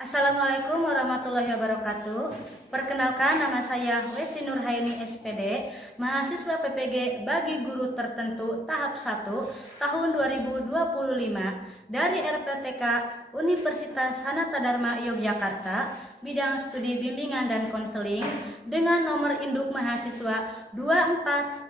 Assalamualaikum warahmatullahi wabarakatuh. Perkenalkan, nama saya Wesi Nurhaini SPD, mahasiswa PPG bagi guru tertentu tahap 1 tahun 2025 dari RPTK Universitas Sanata Dharma Yogyakarta, bidang studi bimbingan dan konseling dengan nomor induk mahasiswa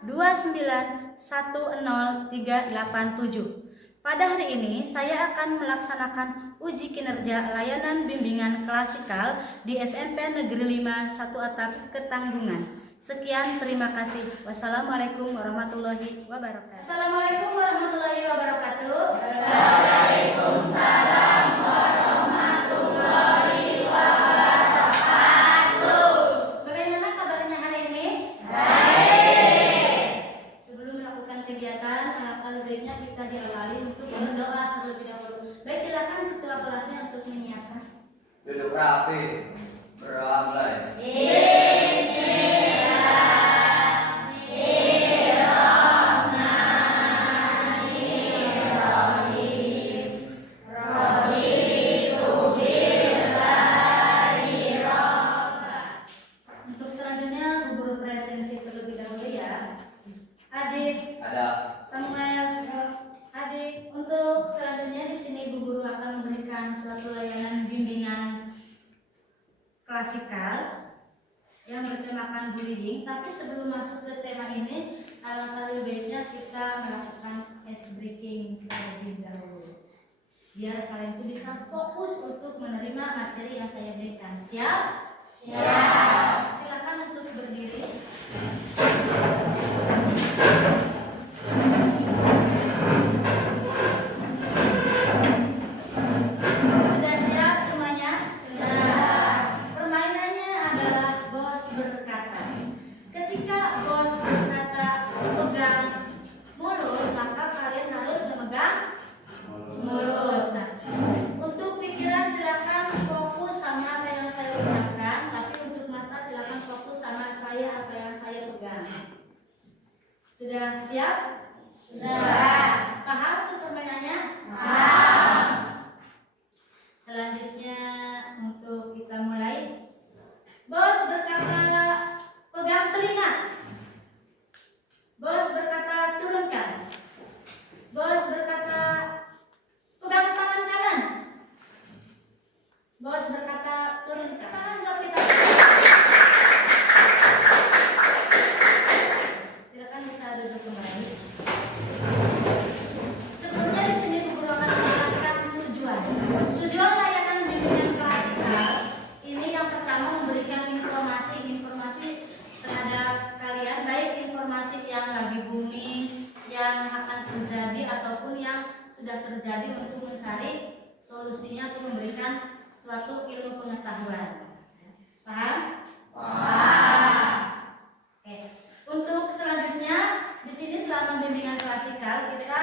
242910387. Pada hari ini saya akan melaksanakan uji kinerja layanan bimbingan klasikal di SMP Negeri 5 1 Atap Ketanggungan. Sekian, terima kasih. Wassalamualaikum warahmatullahi wabarakatuh. Assalamualaikum warahmatullahi wabarakatuh. Waalaikumsalam warahmatullahi wabarakatuh. Bagaimana kabarnya hari ini? Baik. Sebelum melakukan kegiatan, alangkah baiknya kita diawali untuk berdoa terlebih dahulu. Baik, silakan ketua kelasnya untuk menyiapkan. Duduk rapi. Berdoa mulai. Untuk selanjutnya, Bu Guru presensi terlebih dahulu ya. Adik Ada. Samuel, adik, untuk selanjutnya di sini Bu Guru akan memberikan suatu layanan bimbingan klasikal yang bertemakan bullying. Tapi sebelum masuk ke tema ini, alangkah lebih baiknya kita melakukan ice breaking terlebih dahulu, biar kalian itu bisa fokus untuk menerima materi yang saya berikan. Siap? Siap. Silakan untuk berdiri. Sudah siap semuanya? Sudah. Permainannya adalah bos berkata. Ketika bos berkata pegang mulut, maka kalian harus memegang mulut. Nah, untuk pikiran silakan fokus sama apa yang saya ucapkan, tapi untuk mata silakan fokus sama saya apa yang saya pegang. Sudah siap? Sudah. Paham untuk permainannya? Paham. Selanjutnya untuk kita mulai. Bos berkata pegang telinga. Bos berkata turunkan. Bos berkata pegang tangan kanan. Bos berkata turunkan. Tangan dong kita. Silakan bisa duduk kembali. Sebelumnya di sini Bu Guru akan menjelaskan tujuan. Tujuan layanan bimbingan klasikal ini yang pertama memberikan informasi terhadap kalian, baik informasi yang lagi booming, yang akan terjadi ataupun yang sudah terjadi, untuk mencari solusinya untuk memberikan suatu ilmu pengetahuan. Paham? Paham. Oke. Untuk selanjutnya di sini selama bimbingan klasikal kita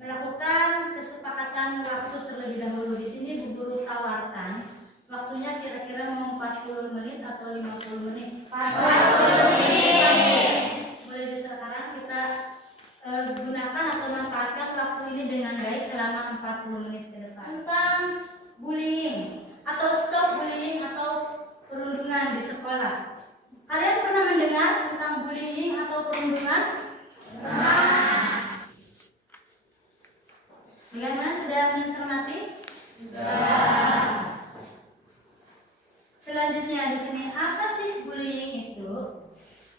melakukan kesepakatan waktu terlebih dahulu. Di sini Bu Guru tawarkan waktunya kira-kira mau 40 menit atau 50 menit. 40 menit. Mulai sekarang kita gunakan atau manfaatkan waktu ini dengan baik selama 40 menit ke depan. Tentang bullying atau stop bullying atau perundungan di sekolah. Kalian pernah mendengar tentang bullying atau perundungan? Bagaimana, sudah mencermati? Sudah. Selanjutnya di sini, apa sih bullying itu?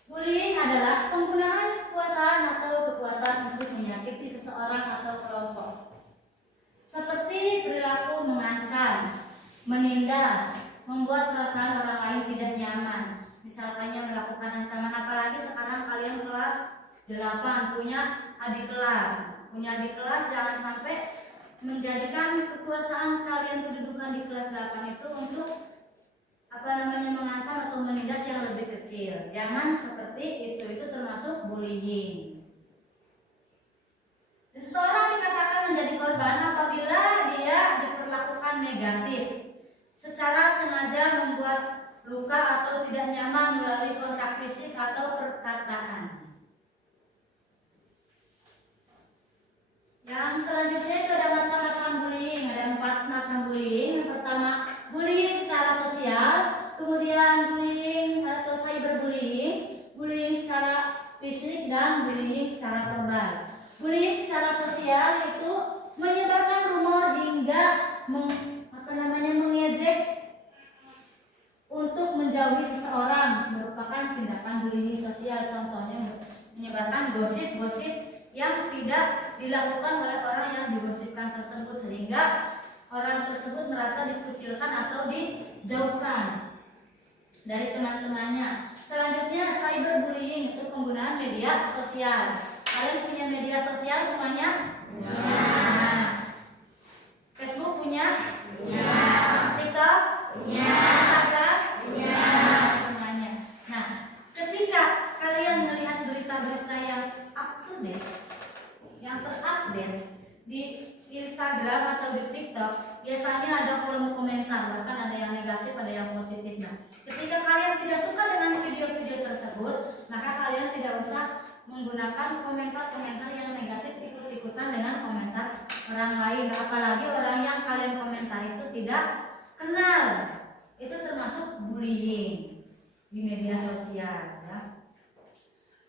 Bullying adalah penggunaan kekuasaan atau kekuatan untuk menyakiti seseorang atau kelompok. Seperti perilaku mengancam, menindas, membuat perasaan orang lain tidak nyaman. Misalkannya melakukan ancaman, apalagi sekarang kalian kelas 8 punya adik kelas. Jangan sampai menjadikan kekuasaan kalian kedudukan di kelas 8 itu untuk mengancam atau menindas yang lebih kecil. Jangan seperti itu termasuk bullying. Seseorang dikatakan menjadi korban apabila dia diperlakukan negatif, secara sengaja membuat luka atau tidak nyaman melalui kontak fisik atau perkataan. Yang selanjutnya itu ada macam-macam bullying. Ada 4 macam bullying. Yang pertama bullying secara sosial, kemudian bullying atau cyberbullying, bullying secara fisik, dan bullying secara verbal. Bullying secara sosial itu menyebarkan rumor hingga mengejek untuk menjauhi seseorang merupakan tindakan bullying sosial. Contohnya menyebarkan gosip-gosip yang tidak dilakukan oleh orang yang digosipkan tersebut sehingga orang tersebut merasa dikucilkan atau dijauhkan dari teman-temannya. Selanjutnya cyberbullying itu penggunaan media sosial. Kalian punya media sosial semuanya? Nah, Facebook punya? TikTok? Instagram? Semuanya. Nah, ketika kalian melihat berita-berita yang up to date, yang terupdate di Instagram atau di TikTok, biasanya ada kolom komentar, bahkan ada yang negatif, ada yang positif. Nah, ketika kalian tidak suka dengan video-video tersebut, maka kalian tidak usah menggunakan komentar-komentar yang negatif ikut-ikutan dengan komentar orang lain, apalagi orang yang kalian komentar itu tidak kenal. Itu termasuk bullying di media sosial, ya.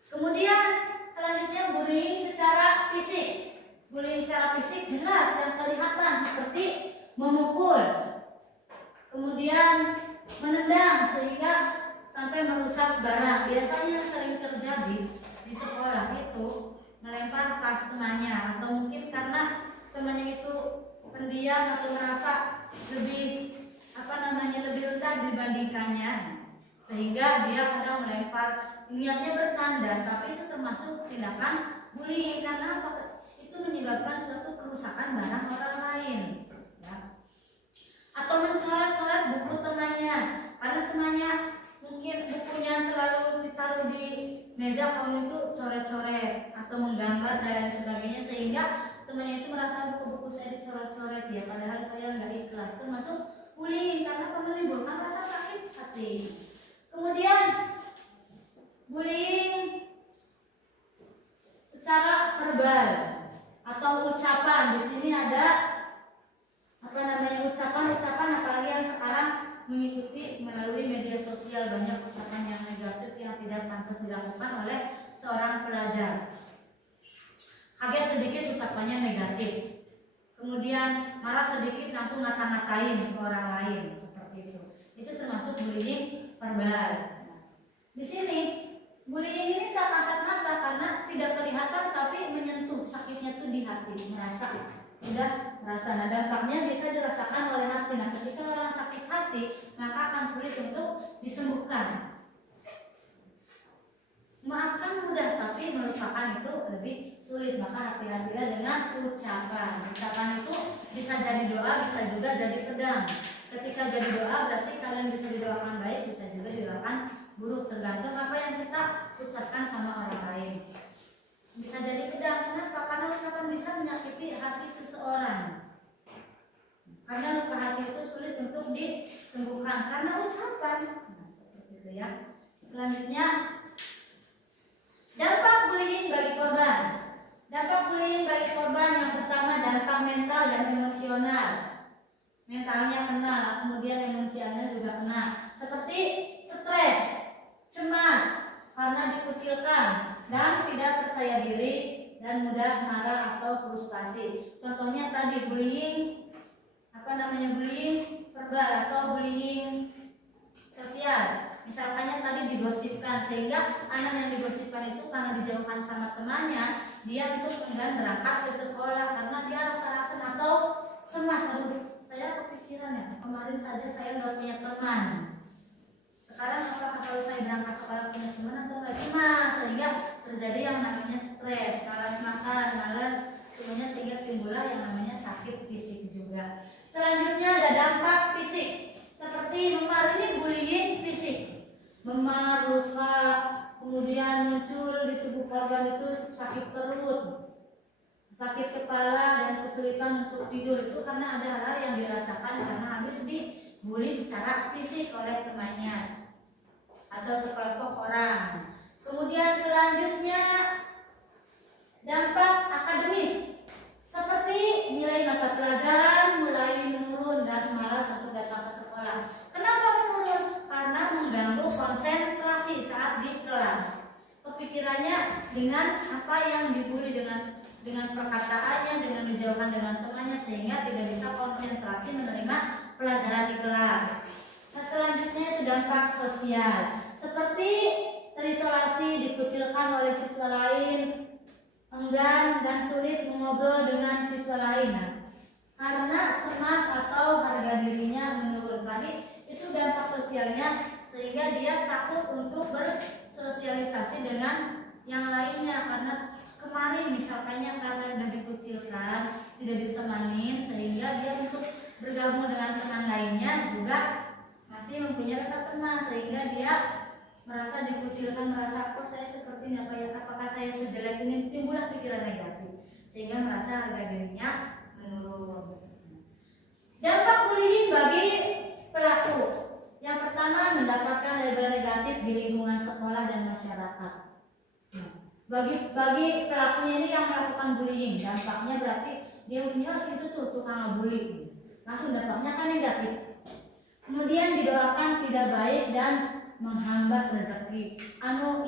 Kemudian selanjutnya bullying secara fisik. Bullying secara fisik jelas dan kelihatan seperti memukul, kemudian menendang sehingga sampai merusak barang. Biasanya sering terjadi di sekolah itu melempar tas temannya, atau mungkin karena temannya itu pendiam atau merasa lebih lebih rendah dibandingkannya, sehingga dia kadang melempar, niatnya bercanda, tapi itu termasuk tindakan bullying karena itu menyebabkan suatu kerusakan barang orang lain, ya. Atau mencoret-coret buku temannya, karena temannya mungkin bukunya selalu ditaruh di meja, kamu itu coret-coret atau menggambar dan lain sebagainya, sehingga temannya itu merasa buku-buku saya dicoret-coret, ya padahal saya nggak ikhlas. Termasuk bullying karena menimbulkan rasa sakit hati. Kemudian bullying secara verbal atau ucapan. Di sini ada ucapan-ucapan, apalagi yang sekarang mengikuti melalui media sosial, banyak ucapan yang negatif yang tidak pantas dilakukan oleh seorang pelajar. Kaget sedikit ucapannya negatif, kemudian marah sedikit langsung ngata-ngatain ke orang lain, seperti itu. Itu termasuk bullying verbal. Di sini bullying ini tak kasat mata karena tidak kelihatan, tapi menyentuh, sakitnya itu di hati, tidak merasa. Nah, dampaknya bisa dirasakan oleh hati. Nah, ketika orang sakit hati, maka akan sulit untuk disembuhkan. Maafkan mudah, tapi melupakan itu lebih sulit. Maka hati-hatilah dengan ucapan. Ucapan itu bisa jadi doa, bisa juga jadi pedang. Ketika jadi doa berarti kalian bisa didoakan baik, bisa juga didoakan buruk, tergantung apa yang kita ucapkan sama orang lain. Bisa jadi pedang, kenapa? Karena ucapan bisa menyakiti hati seseorang. Karena luka hati itu sulit untuk disembuhkan karena ucapan. Nah, seperti itu ya. Selanjutnya, dampak bullying bagi korban. Dampak bullying bagi korban yang pertama dampak mental dan emosional. Mentalnya kena, kemudian emosionalnya juga kena. Seperti stres, cemas karena dikucilkan, dan tidak percaya diri dan mudah marah atau frustasi. Contohnya tadi bullying bullying verbal atau bullying sosial. Misalkannya tadi digosipkan, sehingga anak yang digosipkan itu karena dijauhkan sama temannya, dia itu enggan berangkat ke sekolah karena dia rasa-rasa atau cemas. Aduh, saya kepikiran ya, kemarin saja saya nggak punya teman. Sekarang apakah kalau saya berangkat sekolah punya teman atau nggak? Cemas, sehingga terjadi yang namanya stres, malas makan, malas semuanya, sehingga timbullah yang namanya sakit fisik juga. Selanjutnya ada dampak fisik seperti memar. Ini bullying fisik, memar, luka, kemudian muncul di tubuh korban itu sakit perut, sakit kepala, dan kesulitan untuk tidur. Itu karena ada hal-hal yang dirasakan karena habis dibully secara fisik oleh temannya atau sekelompok orang. Kemudian selanjutnya dampak akademis seperti nilai mata pelajaran mulai menurun dan malas untuk datang dengan apa yang dibully, dengan perkataannya, dengan menjauhkan dengan temannya, sehingga tidak bisa konsentrasi menerima pelajaran di kelas. Nah, selanjutnya itu dampak sosial, seperti terisolasi, dikucilkan oleh siswa lain, enggan dan sulit mengobrol dengan siswa lain. Nah, karena cemas atau harga dirinya menurun tadi, itu dampak sosialnya, sehingga dia takut untuk bersosialisasi dengan yang lainnya. Karena kemarin misalkannya karena sudah dikucilkan, tidak ditemani, sehingga dia untuk bergabung dengan teman lainnya juga masih mempunyai rasa cemas, sehingga dia merasa dikucilkan, merasa kok saya seperti ini, apakah saya sejelek ini, timbullah pikiran negatif, sehingga merasa harga dirinya menurun. Dampak bullying bagi pelaku, yang pertama mendapatkan label negatif di lingkungan sekolah dan masyarakat. Bagi pelakunya ini yang melakukan bullying, dampaknya berarti dia punya situ tuh tukang bully, langsung dampaknya kan negatif. Kemudian didoakan tidak baik dan menghambat rezeki.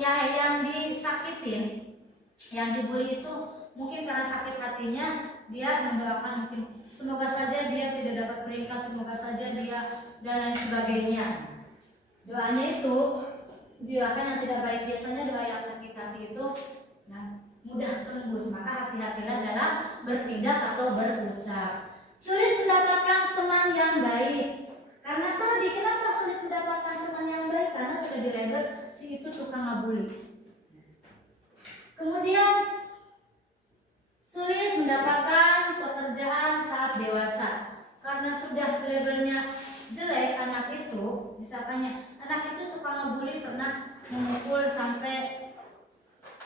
Yang disakitin, yang dibully itu mungkin karena sakit hatinya, dia mendoakan mungkin semoga saja dia tidak dapat peringkat, semoga saja dia dan lain sebagainya. Doanya itu doakan yang tidak baik, biasanya doa yang sakit hati itu mudah tembus, maka hati-hatilah dalam bertindak atau berucap. Sulit mendapatkan teman yang baik, karena tadi kenapa sulit mendapatkan teman yang baik? Karena sudah dilabel si itu tukang ngabuli. Kemudian sulit mendapatkan pekerjaan saat dewasa, karena sudah labelnya jelek anak itu. Misalkannya anak itu suka ngebully, pernah memukul sampai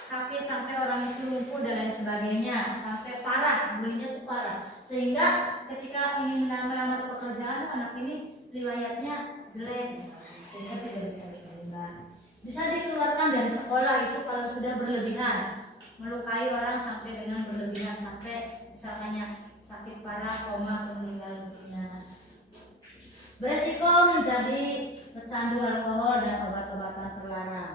sakit, sampai orang itu lumpuh dan lain sebagainya, sampai parah, bulinya itu parah, sehingga ketika ingin melamar pekerjaan anak ini riwayatnya jelek, sehingga tidak bisa diterima. Bisa dikeluarkan dari sekolah itu kalau sudah berlebihan, melukai orang sampai dengan berlebihan, sampai misalnya sakit parah, koma atau meninggal dunia. Beresiko menjadi pecandu alkohol dan obat-obatan terlarang.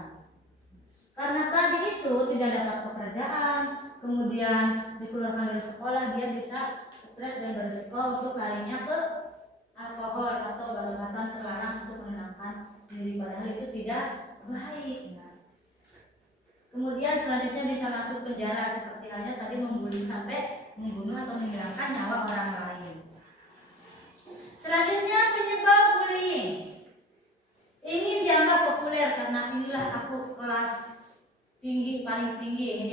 Karena tadi itu tidak dapat pekerjaan, kemudian dikeluarkan dari sekolah, dia bisa stres dan beresiko untuk larinya ke alkohol atau obat-obatan terlarang untuk menenangkan diri, padahal itu tidak baik. Kemudian selanjutnya bisa masuk penjara, seperti halnya tadi membuli sampai membunuh atau menghilangkan nyawa orang lain. Selanjutnya penyebab bullying. Ingin dianggap populer, karena inilah aku kelas tinggi, paling tinggi,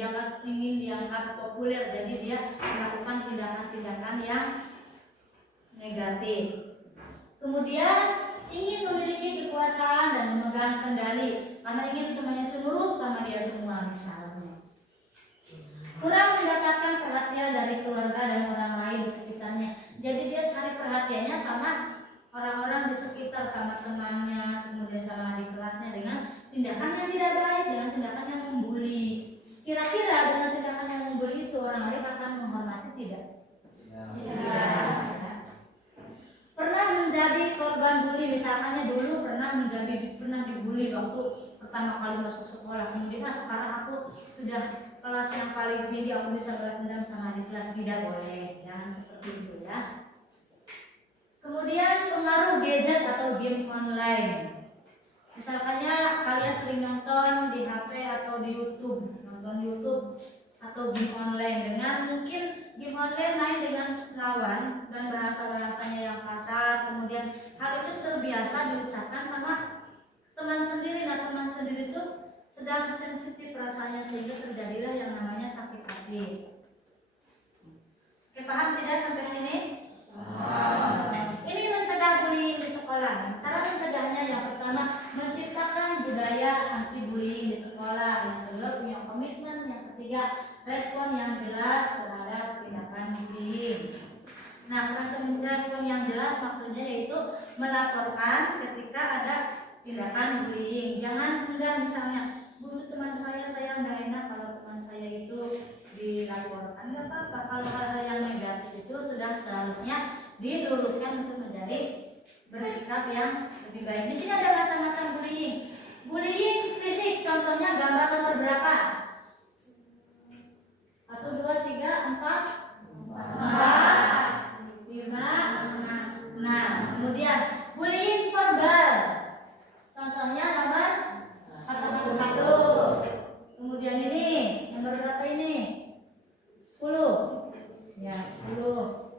ingin dianggap populer, jadi dia melakukan tindakan-tindakan yang negatif. Kemudian ingin memiliki kekuasaan dan memegang kendali, karena ingin temannya itu nurut sama dia semua misalnya. Kurang mendapatkan perhatian dari keluarga dan orang lain di sekitarnya, jadi dia cari perhatiannya sama orang-orang di sekitar, sama temannya, kemudian sama adik kelasnya, dengan tindakan yang tidak baik, dengan tindakan yang membuli. Kira-kira dengan tindakan yang membuli itu orang lain akan menghormati tidak? Tidak. Pernah menjadi korban bully, misalkannya dulu pernah dibully waktu pertama kali masuk sekolah, kemudian sekarang aku sudah kelas yang paling tinggi, aku bisa balas dendam sama adik kelas. Tidak boleh, jangan seperti itu ya. Kemudian pengaruh gadget atau game online. Misalkannya kalian sering nonton di HP atau di YouTube, nonton YouTube atau game online, dengan mungkin game online main dengan lawan dan bahasa-bahasanya yang kasar, kemudian hal itu terbiasa diucapkan sama teman sendiri. Nah, teman sendiri itu sedang sensitif rasanya, sehingga terjadilah yang namanya sakit hati. Oke, paham tidak sampai sini? Ini mencegah bullying di sekolah. Cara mencegahnya yang pertama, menciptakan budaya anti bullying di sekolah. Yang kedua, punya komitmen. Yang ketiga, respon yang jelas terhadap tindakan bullying. Nah, respon yang jelas maksudnya yaitu melaporkan ketika ada tindakan bullying. Jangan enggan, misalnya, Bu, teman saya nggak enak kalau teman saya itu dilaporkan. Nggak apa-apa, kalau hal yang negatif itu sudah seharusnya diluruskan untuk menjadi bersikap yang lebih baik. Di sini ada macam-macam bullying. Bullying fisik, contohnya gambar nomor berapa? 1, 2, 3, 4, 5, 6. Kemudian bullying verbal. Contohnya nomor 111. Kemudian ini nomor berapa ini? 10. Ya, 10.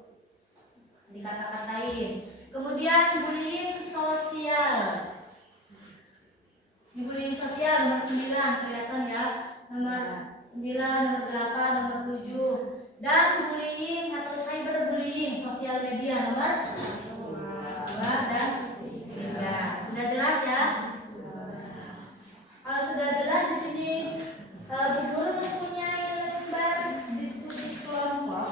Dikata-katain. Kemudian bullying sosial. Di bullying sosial nomor 9 kelihatan ya. Nomor 9, nomor 8, nomor 7. Dan bullying atau cyberbullying sosial media nomor 2 dan 3. Sudah jelas ya? Kalau sudah jelas di sini Bu Guru mempunyai lembar diskusi kelompok.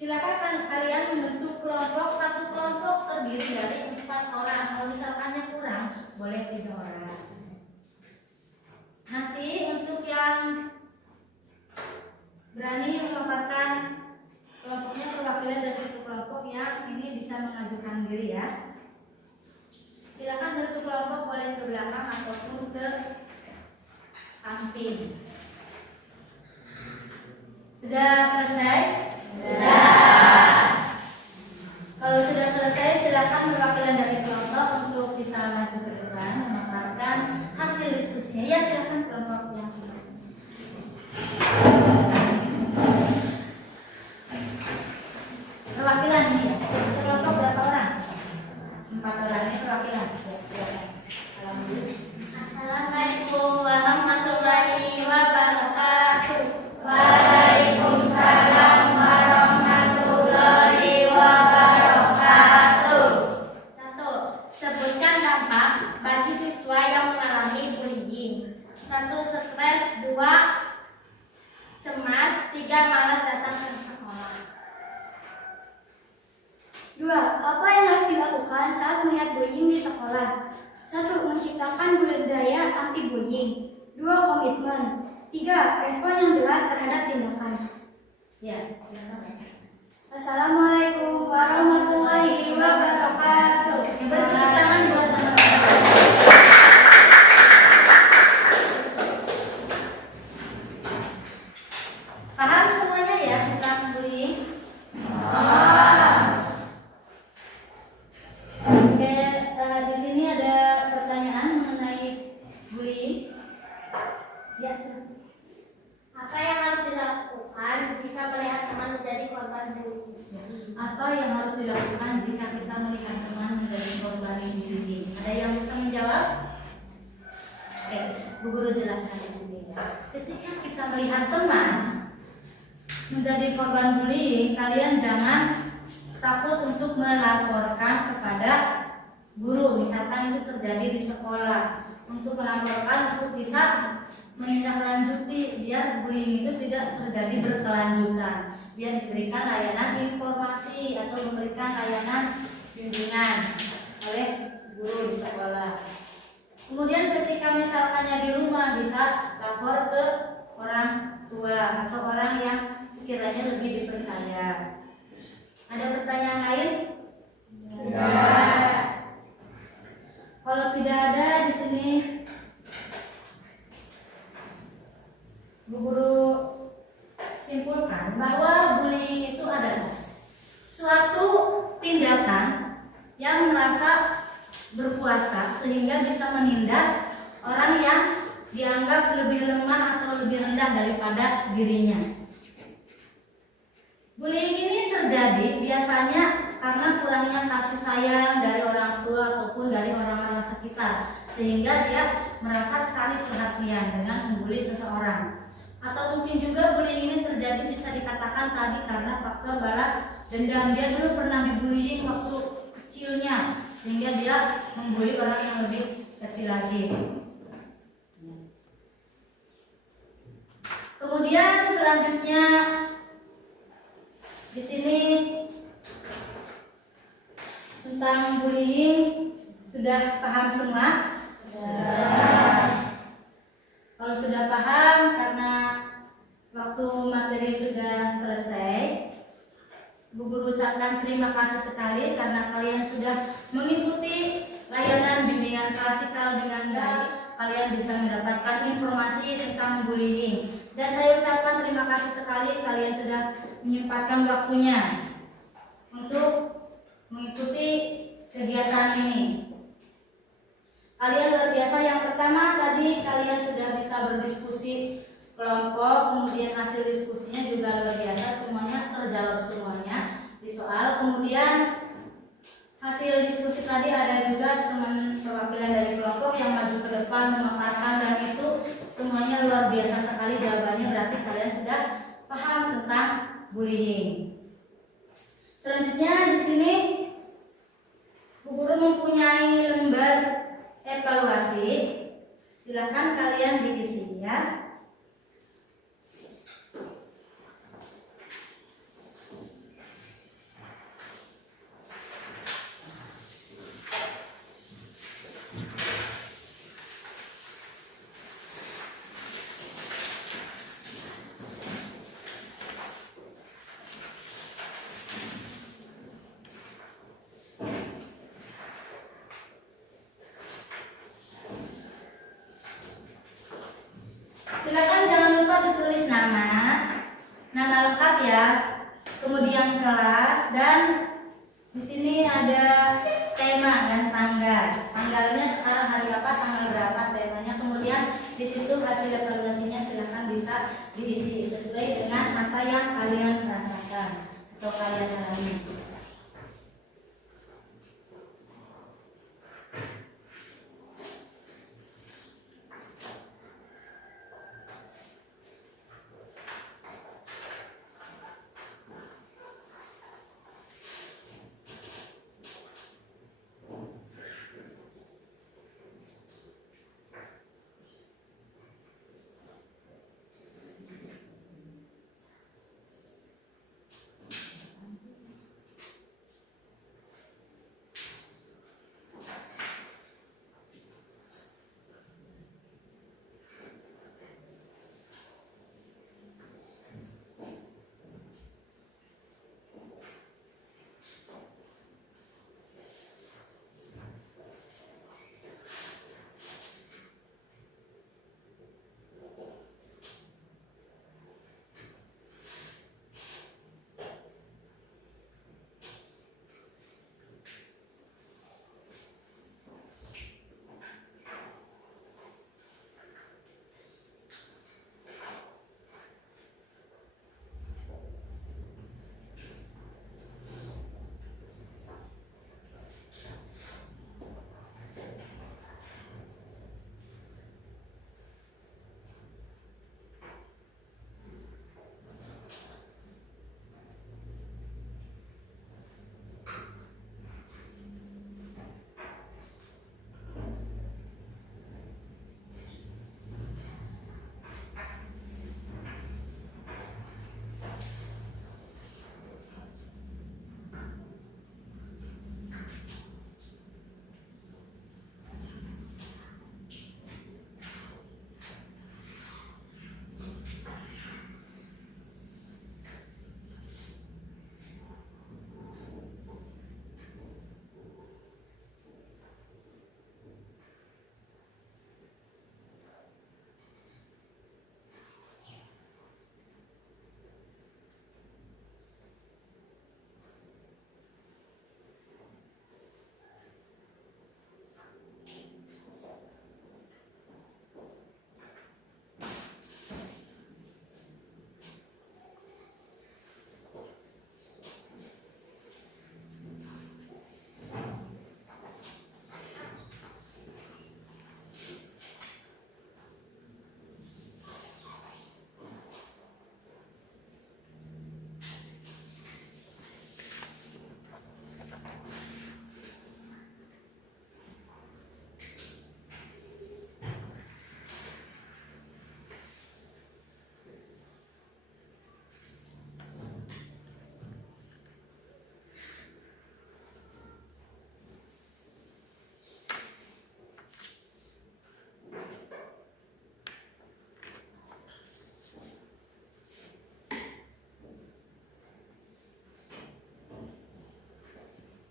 Silakan kalian membentuk kelompok. Satu kelompok terdiri dari 4 orang. Kalau misalkannya kurang, boleh 3 orang. Nanti untuk yang berani memaparkan kelompoknya, perwakilan dari satu kelompok yang ini bisa mengajukan diri ya. Silakan bentuk kelompok, boleh ke belakang ataupun ke samping. Sudah selesai? Kalau sudah selesai, silakan perwakilan dari kelompok untuk bisa maju ke depan memaparkan hasil diskusinya. Ya, silakan kelompok yang sudah. Perwakilan ini ya. Kelompok berapa orang? 4 orang ini perwakilan. Ya, silakan. Assalamualaikum warahmatullahi wabarakatuh. Waalaikumsalam warahmatullahi wabarakatuh. 1. Sebutkan dampak bagi siswa yang mengalami bullying. 1. Stres. 2. Cemas. 3. Malas datang ke sekolah. 2. Apa yang harus dilakukan saat melihat bullying di sekolah? 1. Menciptakan budaya anti-bullying. 2. Komitmen. 3. Respon yang jelas terhadap tindakan. Ya, silakan. Assalamualaikum warahmatullahi wabarakatuh. Beri tepuk tangan buat teman-teman. Paham semuanya ya tentang bullying? Oke, di sini ada pertanyaan mengenai bullying. Ya, silakan. Apa yang harus dilakukan jika melihat teman menjadi korban bullying? Apa yang harus dilakukan jika kita melihat teman menjadi korban bullying? Ada yang bisa menjawab? Oke, Bu Guru jelaskan di sini ya. Ketika kita melihat teman menjadi korban bullying, kalian jangan takut untuk melaporkan kepada guru. Misalkan itu terjadi di sekolah, untuk melaporkan untuk bisa menindaklanjuti biar bullying itu tidak terjadi berkelanjutan, biar diberikan layanan informasi atau memberikan layanan bimbingan oleh guru di sekolah. Kemudian ketika misalkannya di rumah bisa lapor ke orang tua atau orang yang sekiranya lebih dipercaya. Ada pertanyaan lain? Kalau tidak ada di sini, Bu Guru simpulkan bahwa bullying itu adalah suatu tindakan yang merasa berkuasa sehingga bisa menindas orang yang dianggap lebih lemah atau lebih rendah daripada dirinya. Bullying ini terjadi biasanya karena kurangnya kasih sayang dari orang tua ataupun dari orang-orang sekitar, sehingga dia merasa cari perhatian dengan membuli seseorang. Atau mungkin juga bullying ini terjadi bisa dikatakan tadi karena faktor balas dendam. Dia dulu pernah dibullying waktu kecilnya, sehingga dia membuli orang yang lebih kecil lagi. Kemudian selanjutnya di sini tentang bullying sudah paham semua? Kalau sudah paham, karena waktu materi sudah selesai, Bu Guru ucapkan terima kasih sekali karena kalian sudah mengikuti layanan bimbingan klasikal dengan baik. Kalian bisa mendapatkan informasi tentang bullying. Dan saya ucapkan terima kasih sekali kalian sudah menyempatkan waktunya untuk mengikuti kegiatan ini. Kalian luar biasa. Yang pertama tadi kalian sudah bisa berdiskusi kelompok, kemudian hasil diskusinya juga luar biasa, semuanya terjawab semuanya di soal. Kemudian hasil diskusi tadi ada juga teman perwakilan dari kelompok yang maju ke depan memaparkan, dan itu semuanya luar biasa sekali jawabannya, berarti kalian sudah paham tentang bullying. Selanjutnya di sini Bu Guru mempunyai lembar evaluasi. Silakan kalian diisi ya. Silakan jangan lupa ditulis nama lengkap ya, kemudian kelas, dan di sini ada tema dan tanggal. Tanggalnya sekarang hari apa, tanggal berapa, temanya. Kemudian di situ hasil evaluasinya silakan bisa diisi sesuai dengan apa yang kalian rasakan atau kalian alami.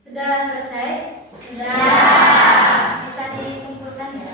Sudah selesai? Sudah. Bisa dikumpulkan ya.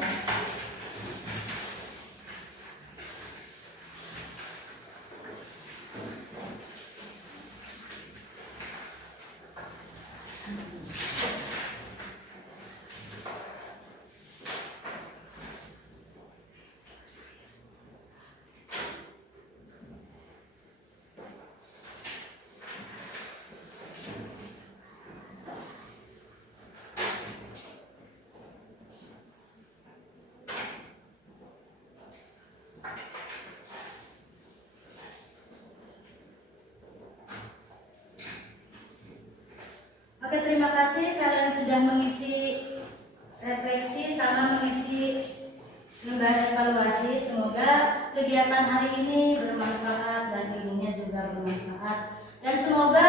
Oke, terima kasih kalian sudah mengisi refleksi sama mengisi lembar evaluasi. Semoga kegiatan hari ini bermanfaat dan ilmunya juga bermanfaat. Dan semoga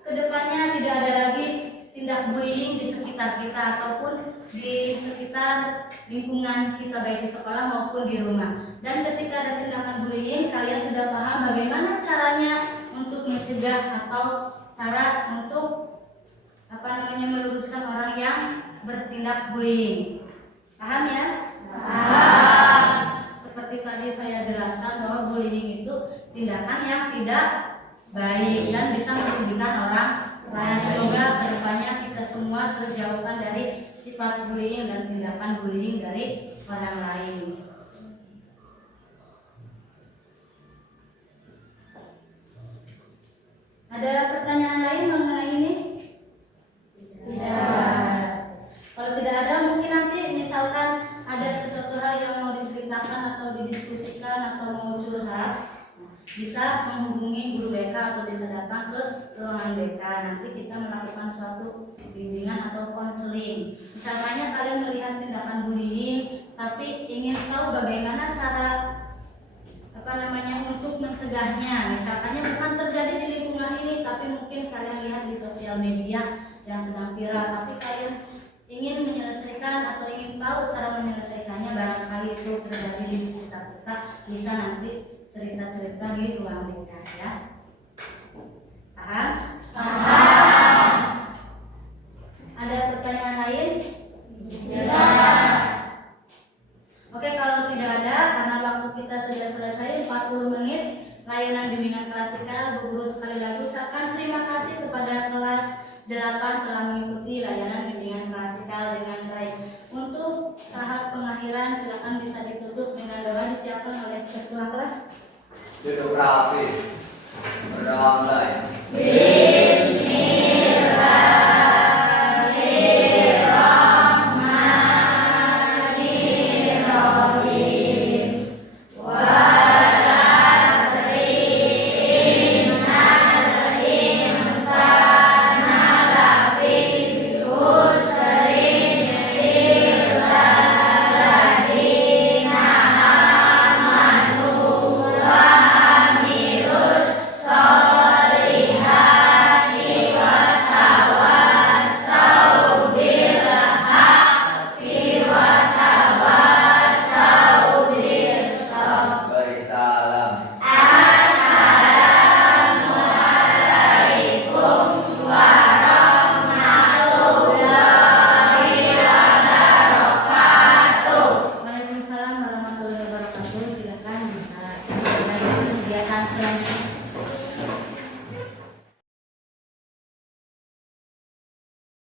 kedepannya tidak ada lagi tindak bullying di sekitar kita ataupun di sekitar lingkungan kita baik di sekolah maupun di rumah. Dan ketika ada tindakan bullying, kalian sudah paham bagaimana caranya untuk mencegah atau cara untuk meluruskan orang yang bertindak bullying. Paham ya? Paham. Seperti tadi saya jelaskan bahwa bullying itu tindakan yang tidak baik dan bisa merugikan orang lain. Semoga kedepannya kita semua terjauhkan dari sifat bullying dan tindakan bullying dari orang lain. Ada pertanyaan lain mengenai ini? Tidak. Kalau tidak ada, mungkin nanti misalkan ada sesuatu hal yang mau diceritakan atau didiskusikan atau mau curhat, bisa menghubungi guru BK atau bisa datang ke ruangan BK. Nanti kita melakukan suatu bimbingan atau konseling. Misalnya kalian melihat tindakan bullying, tapi ingin tahu bagaimana cara untuk mencegahnya. Misalnya bukan terjadi di lingkungan ini, tapi mungkin kalian lihat di sosial media yang sedang viral, tapi kalian ingin menyelesaikan atau ingin tahu cara menyelesaikannya, barangkali itu terjadi di sekitar kita, bisa nanti cerita-cerita di ruang BK ya. Paham? Paham. Ada pertanyaan lain? Tidak. Oke, kalau tidak ada, karena waktu kita sudah selesai 40 menit layanan bimbingan klasikal, Bu Guru sekali lagi ucapkan terima kasih kepada kelas 8 telah mengikuti layanan bimbingan klasikal dengan baik. Untuk tahap pengakhiran silakan bisa ditutup dengan doa disiapkan oleh ketua kelas. Duduk rapi, berdamai.